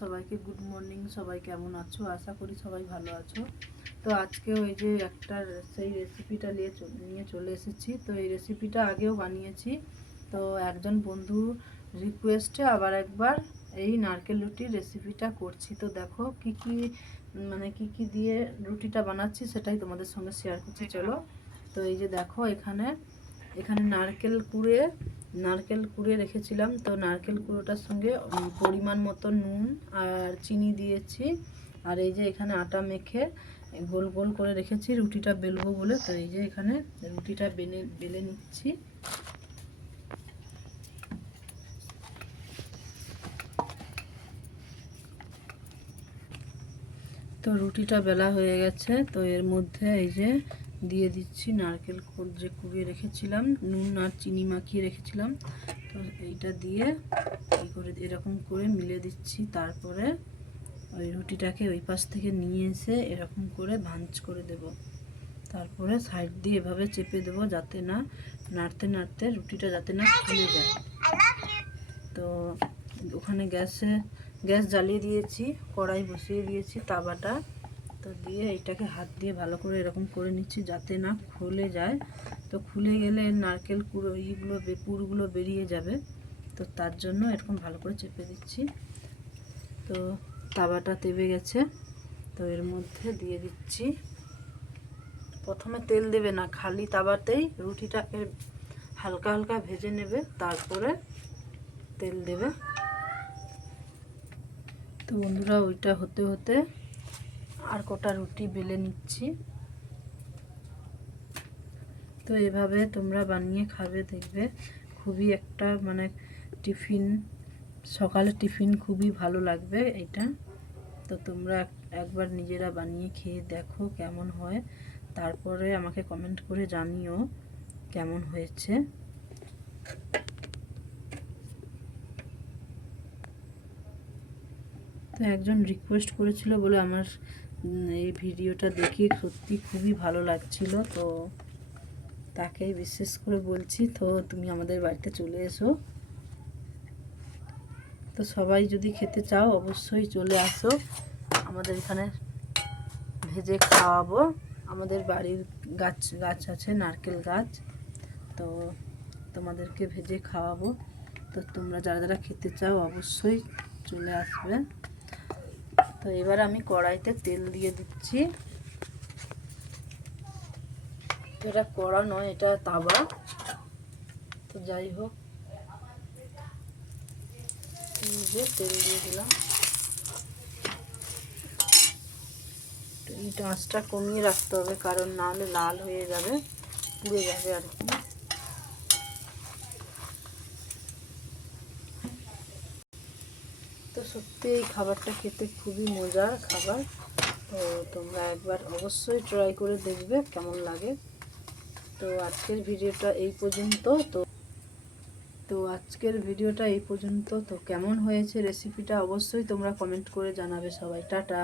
সবাইকে good morning. সবাই কেমন আছো? আশা করি সবাই ভালো আছো। তো আজকে ওই যে একটা সেই রেসিপিটা নিয়ে চলে এসেছি। তো এই রেসিপিটা আগেও বানিয়েছি, তো একজন বন্ধু রিকোয়েস্টে আবার একবার এই নারকেল রুটির রেসিপিটা করছি। তো দেখো কি কি দিয়ে রুটিটা বানাচ্ছি সেটাই তোমাদের সঙ্গে শেয়ার করছি, চলো। তো এই যে দেখো এখানে নারকেল কুড়ে রেখেছিলাম। তো নারকেল কুড়োটার সঙ্গে পরিমাণ মতো নুন আর চিনি দিয়েছি। আর এই যে এখানে আটা মেখে গোল গোল করে রেখেছি রুটিটা বেলবো বলে। তো এই যে এখানে রুটিটা বেলে নিচ্ছি। তো রুটিটা বেলা হয়ে গেছে। তো এর মধ্যে এই যে দিয়ে দিচ্ছি নারকেল যে কুড়িয়ে রেখেছিলাম, নুন আর চিনি মাখিয়ে রেখেছিলাম। তো এইটা দিয়ে এই করে এরকম করে মিলে দিচ্ছি। তারপরে ওই রুটিটাকে ওই পাশ থেকে নিয়ে এসে এরকম করে ভাঁজ করে দেব। তারপরে সাইড দিয়ে এভাবে চেপে দেব যাতে না নাড়তে নাড়তে রুটিটা যাতে না ফুলে যায়। তো ওখানে গ্যাস জ্বালিয়ে দিয়েছি, কড়াই বসিয়ে দিয়েছি তাওয়াটা। তো দিয়ে এটাকে হাত দিয়ে ভালো করে এরকম করে নিচ্ছি যাতে না খুলে যায়। তো খুলে গেলে নারকেল পুরগুলো বেরিয়ে যাবে। তো তার জন্য এরকম ভালো করে চেপে দিচ্ছি। তো তাওয়াটা তেবে গেছে। তো এর মধ্যে দিয়ে দিচ্ছি, প্রথমে তেল দেবে না, খালি তাওয়াতেই রুটিটাকে হালকা হালকা ভেজে নেবে, তারপরে তেল দেবে। তো বন্ধুরা ওইটা হতে হতে আর কটা রুটি বেলে নিচ্ছি। তো এভাবে তোমরা বানিয়ে খাবে, দেখবে খুবই একটা সকালে টিফিন খুবই ভালো লাগবে এটা। তো তোমরা একবার নিজেরা বানিয়ে খেয়ে দেখো কেমন হয়, তারপরে আমাকে কমেন্ট করে জানিও কেমন হয়েছে। তো একজন রিকোয়েস্ট করেছিল বলে আমার এই ভিডিওটা দেখে সত্যি খুবই ভালো লাগছিল। তো তাকেই বিশেষ করে বলছি, তো তুমি আমাদের বাড়িতে চলে এসো। তো সবাই যদি খেতে চাও অবশ্যই চলে আসো, আমাদের এখানে ভেজে খাওয়াবো। আমাদের বাড়ির গাছ আছে, নারকেল গাছ, তো তোমাদেরকে ভেজে খাওয়াবো। তো তোমরা যারা যারা খেতে চাও অবশ্যই চলে আসবে। তো এবার আমি কড়াইতে তেল দিয়ে দিচ্ছি। তো এটা কড়া নয়, এটা তাওয়া। তো যাই হোক, যে তেল দিয়ে দিলাম। এই আঁচটা কমিয়ে রাখতে হবে, কারণ না হলে লাল হয়ে যাবে, পুড়ে যাবে আর কি। তো সত্যি এই খাবারটা খেতে খুবই মজার খাবার। তো তোমরা একবার অবশ্যই ট্রাই করে দেখবে কেমন লাগে। তো আজকের ভিডিওটা এই পর্যন্ত। তো কেমন হয়েছে রেসিপিটা অবশ্যই তোমরা কমেন্ট করে জানাবে সবাই। টাটা।